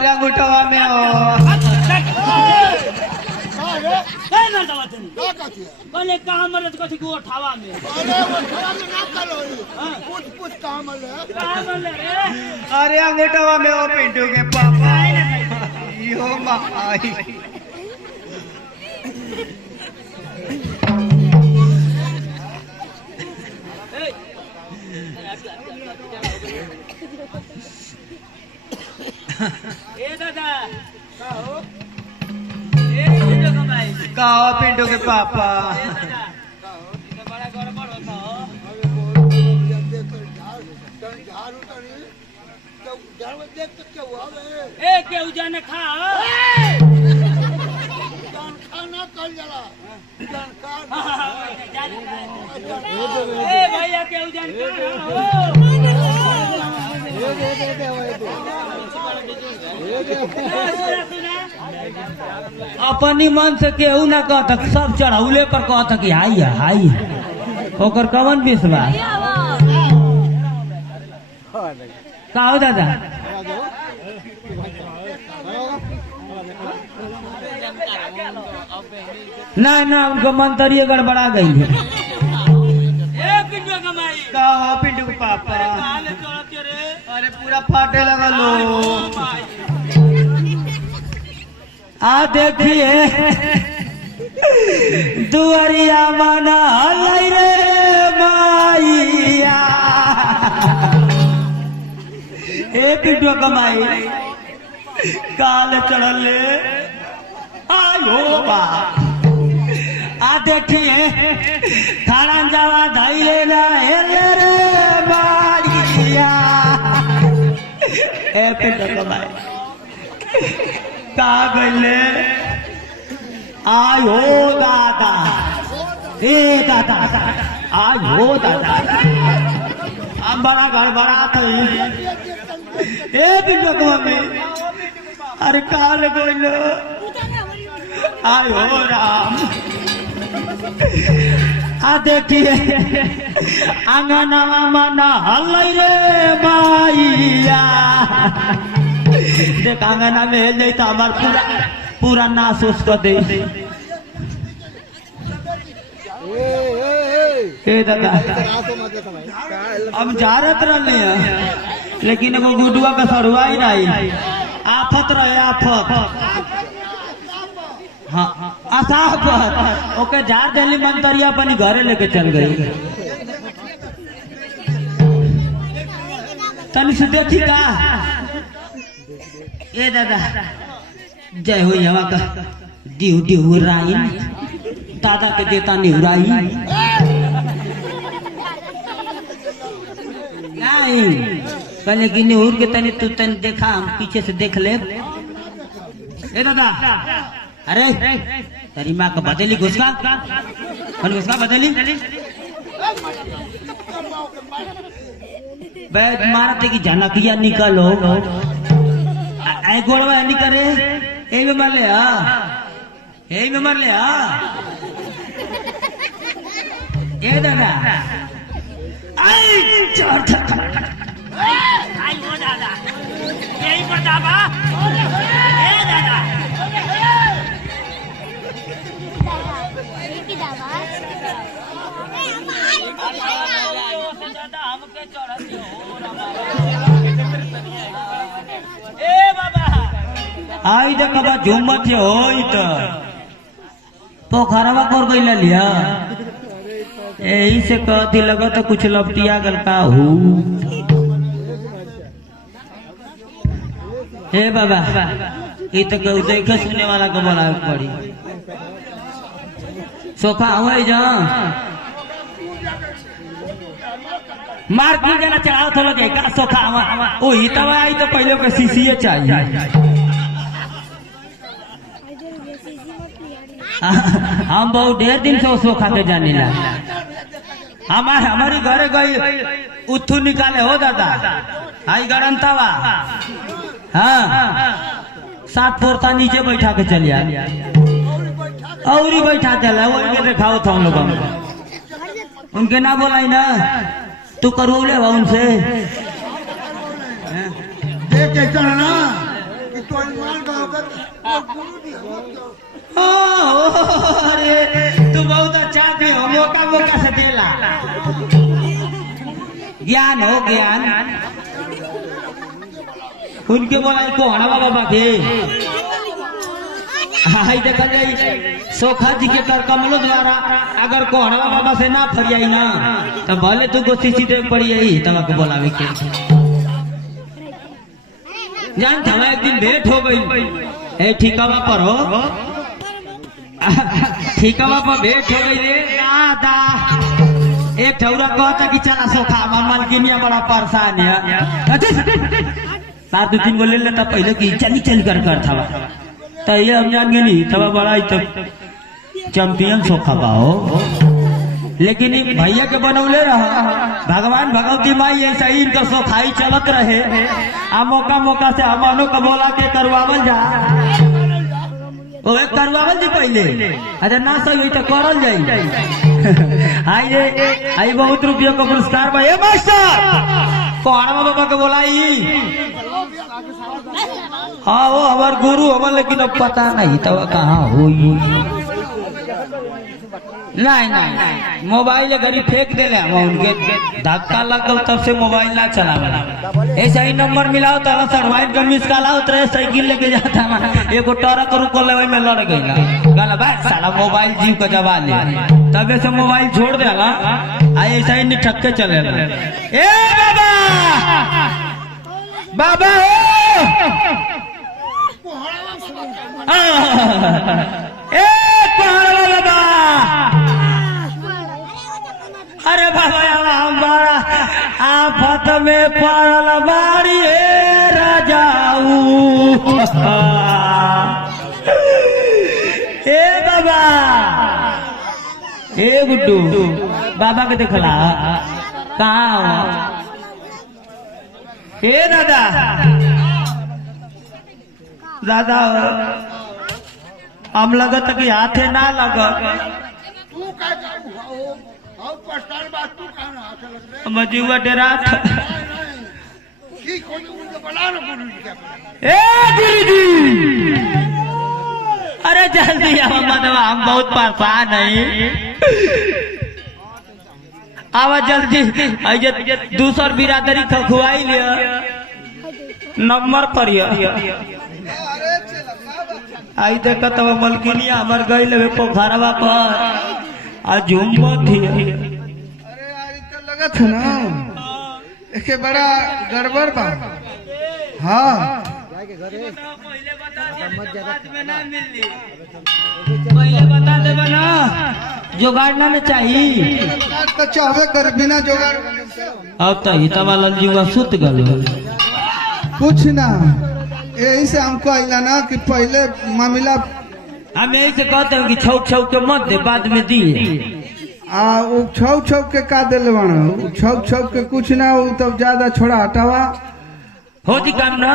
अरे अंगूठवा में हो बोले कहाँ मरत कथी को उठावा में अरे अंगूठवा में हो पिंटू के पापा यो माई ए दादा कहो पिंटू के पापा बड़ा गड़बड़ होता हो ए केहू जाने खा ए भैया केहू जाने अपनी मन से केहू ना कहता सब चढ़ौले पर कहता कि हाई है हाई है ओकर कवन विश्वास का हो दादा ना ना उनको मंतरिये गड़बड़ा गई है कहो पिंटू के पापा अरे पूरा फाटे लगा लो आ देखिए दुआरिया मना लै रे माइया ए पिंटू कमाई काल चढ़ले आयो बा आ देखिए खाना जावा धैले ना हेले रे माइया ए पिंटू कमाई का गले आयो दादा ए दादा आयो दादा हम बड़ा गड़बड़ा थी ए बिल्लो में अरे काल बोलो आयो राम आ देखिए आंगनवा मना हल्लै रे माइया देख आंगना में हेल जाई तो हमार पूरा पूरा नाश उस कर दे दादा हम जारत रहे हैं लेकिन वो गुडुआ का सरुआ ही नहीं आफत रहे आफत हाँ आफत ओके जार दिल्ली मंतरिया अपनी घरे लेके चल गई तनी से देखी का ए दादा जय हो यहाँ का डिहू डिहू राई दादा के देता निहुराई नहीं पहले कि निहुर के तनी तू तनी देखा हम पीछे से देख ले ए दादा अरे तेरी माँ का बदली घुसका बदली बैठ मारते की झनकिया निकलो आई गोड़वा नहीं करे यही में मर ले यही में मर ले ये दादा आई वो दादा यही पर दादा ए दादा हमके चढ़ती हो ए बाबा आई देखा झूमत हो पोखरवा कर गई लिया यही से कहती लगा तो कुछ लपटिया गल का हूँ हे बाबा ये तो कहू देखे सुने वाला को बोला पड़ी सोफा हुआ जा मार की जना चढ़ाओ तो लगे का सोखा ओ ही तब आई तो पहले के सीसीए चाहिए हम बहुत ढेर दिन से सोखा के जाने ला हमारी घरे गई उथू निकाले हो दादा आई गरंतावा हाँ 7 पोरता नीचे बैठा के चलिया और ही बैठा चला वही के दिखाओ था उन लोगों को उनके ना बोलाई ना तू करो ले उनसे देख के चढ़ना कि अरे तू बहुत अच्छा थी हो, मौका मौका से देला ज्ञान हो ज्ञान उनके बोला कोहना बाबा के हाई देखा जाए सोखा जी के कर कमलों द्वारा अगर कोहना बाबा से ना फरियाई ना तो भले तू को सीसी देख पड़ी आई तब बोलावे के जान था एक दिन भेंट हो गई ए ठिकावा पर हो ठिकावा पर भेंट हो गई रे दादा एक ठौरा कहता कि चला सोखा हमार मालकिनिया बड़ा परेशान है तार दो तीन बोले लेता पहले की चली चल कर था तो ये हम जान गए नहीं तब बड़ा तब चैंपियन सोखा पाओ लेकिन भैया के बनौले रहा भगवान भगवती माई ऐसा ही इनका सोखाई चलत रहे आ मौका मौका से हमानो का बोला के करवावल जा ओ एक करवावल जी पहले अरे ना सही हुई तो करल जाई आई रे आई बहुत रुपयों का पुरस्कार भाई मास्टर कोहना बाबा के बोलाई हाँ वो हमार गुरु हमार लेकिन अब पता नहीं तब कहाँ हुई नहीं मोबाइल घड़ी फेंक दे उनके धक्का लगल तब से मोबाइल ना चला ऐसा ही नंबर मिला होता सर्वाइव का मिस काला होता है साइकिल लेके जाता ना एगो ट्रक रुको ले में लड़ गई गाला भाई साला मोबाइल जीव का जवा ले तब से मोबाइल छोड़ देगा ऐसा ही निठक के चले ए बाबा ए बाबा अरे बाबा हमारा आफत में पड़ल बारी राजाऊ ए बाबा ए गुड्डू बाबा के देखला कहाँ ए दादा दादा हम लगत कि हाथे ना लगत मजुआ डेरा अरे जल्दी हम बहुत परेशान है आवा जल्दी दूसर बिरादरी खुआई लिया नंबर करिए आई देख तब मलकिनिया हमार गई ले पोखरवा पर आ झुमत थी अरे यार तो लगत है ना एके बड़ा गड़बड़ बा हाँ पहले बता देबे ना जुगाड़ ना चाहिए तो चाहबे कर बिना जुगाड़ अब तो हितवा ललजुआ सुत गल कुछ ना यही से हमको आइला ना कि पहले मामला हम यही से कहते हैं कि छौक छौक के मत दे बाद में दिए वो छौक छौक के का दिल बना छौक छौक के कुछ ना वो तब ज्यादा छोड़ा हटावा हो जी काम ना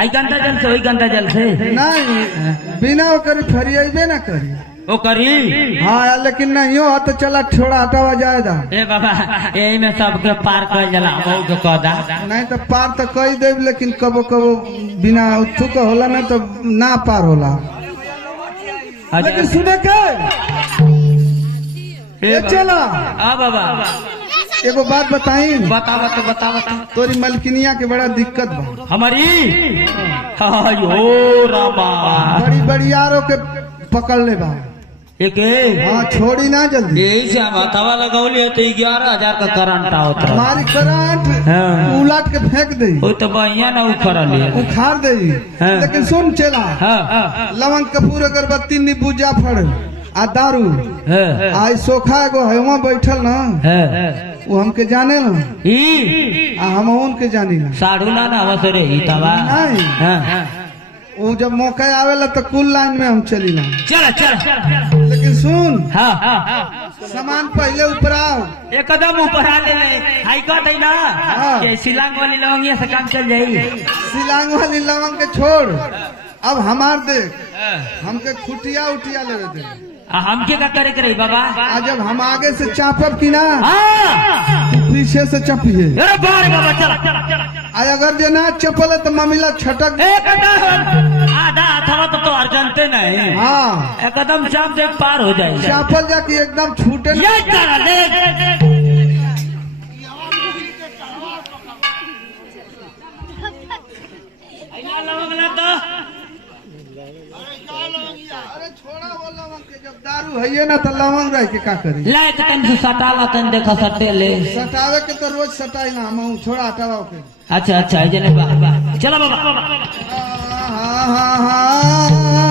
आई गंदा जल से वही गंदा जल से नहीं बिना वो करी फरियाबे ना करी वो करी हाँ लेकिन नहीं हो तो चला छोड़ा हटावा जाएगा ए बाबा यही में सबके पार कर जला बहुत कदा नहीं तो पार तो कही दे लेकिन कबो कबो बिना उत्थु का होला ना तो ना पार होला लेकिन सुने के चला हाँ बाबा एगो बात बताई बता तोरी मलकिनिया के बड़ा दिक्कत बा हमारी यो रामा बड़ी बड़ी यारों के पकड़ ले बा एक हाँ छोड़ी ना जल्दी यही से हम हथवा लगौली तो 11,000 का करंट होता हमारी करंट उलट के फेंक दे वो तो बढ़िया ना उखाड़ दे लेकिन सुन चला लवंग कपूर अगरबत्ती नींबू जाफर आ दारू आई सोखा एगो है वहाँ बैठल ना वो हमके जाने ना हम उनके जानी ना साढ़ू ना रे नहीं वो जब मौका आवेला तो कुल लाइन में हम चली ना चल लेकिन सुन सामान पहले ऊपर आओ एकदम ऊपर आ ले हाई कट है ना ये सिलांग वाली लवंगिया से काम चल जाई सिलांग वाली लवंग के छोड़ अब हमार देख हमके खुटिया उठिया ले दे हमके का करे करे बाबा। आज जब हम आगे से चापब की ना हाँ। तू पीछे से चपिए। अरे बारे बाबा चला। आज अगर जे ना चपल है तो मामला छटक आधा अथवा तो अर्जनते नहीं। हाँ एकदम चाप देख पार हो जाए। चापल जाके एकदम छूटे ना। अरे छोड़ा वो लवंग के, जब दारू है ना तो लवंग रह के का करी। लाए तन से सटाला तन देखा सटे ले। सटावे के तो रोज सटाई ना हम छोड़ा हटावा के। अच्छा जने बाबा चला बाबा। हाँ हाँ हाँ